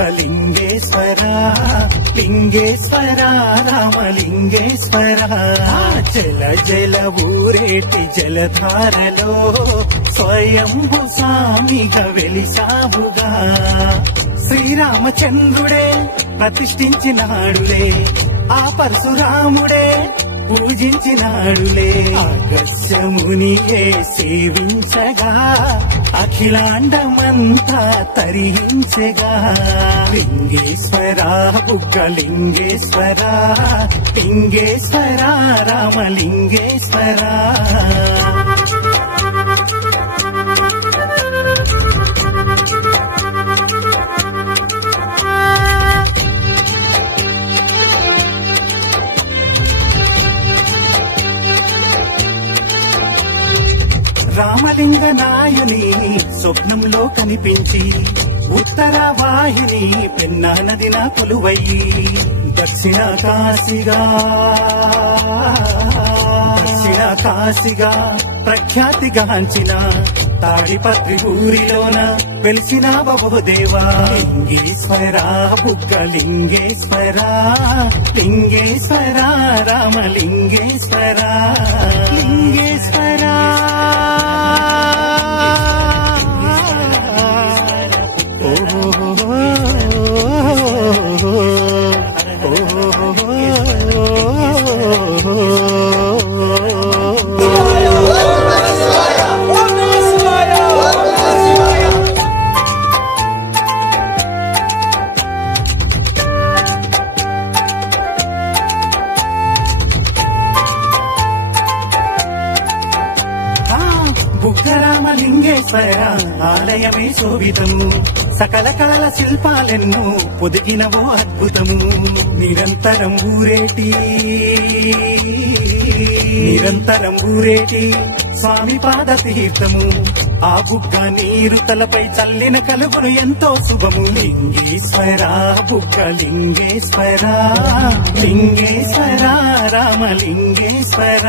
బుగ్గలింగేశ్వర లింగేశ్వర రామలింగేశ్వర జల జల ఊరేటి జలధారలో స్వయంభు స్వామిగా వెలిసావుగా శ్రీరామచంద్రుడే ప్రతిష్ఠించినాడులే ఆ పరశురాముడే పూజించినాడులే ఆగస్యమునియే సేవించగా అఖిలాండమంతా తరించగా లింగేశ్వర బుగ్గలింగేశ్వర లింగేశ్వర రామలింగేశ్వర రామలింగ నాయుని స్వప్నంలో కనిపించి ఉత్తర వాహిని పెన్నా నదిన కొలువయ్యి దక్షిణ కాశీగా ప్రఖ్యాతిగాంచిన తాడిపత్రి ఊరిలోన వెలిసిన బహుదేవా లింగేశ్వర బుగ్గలింగేశ్వర లింగేశ్వర రామలింగేశ్వర లింగేశ్వర బుగ్గరామలింగేశ్వర ఆలయమే శోభితము సకల కళల శిల్పాలెన్నో పొదిగినవో అద్భుతము నిరంతరం ఊరేటి స్వామి పాద తీర్థము ఆ బుగ్గ నీరు తలపై చల్లిన కలుగును ఎంతో శుభము లింగేశ్వర బుగ్గలింగేశ్వర లింగేశ్వర రామలింగేశ్వర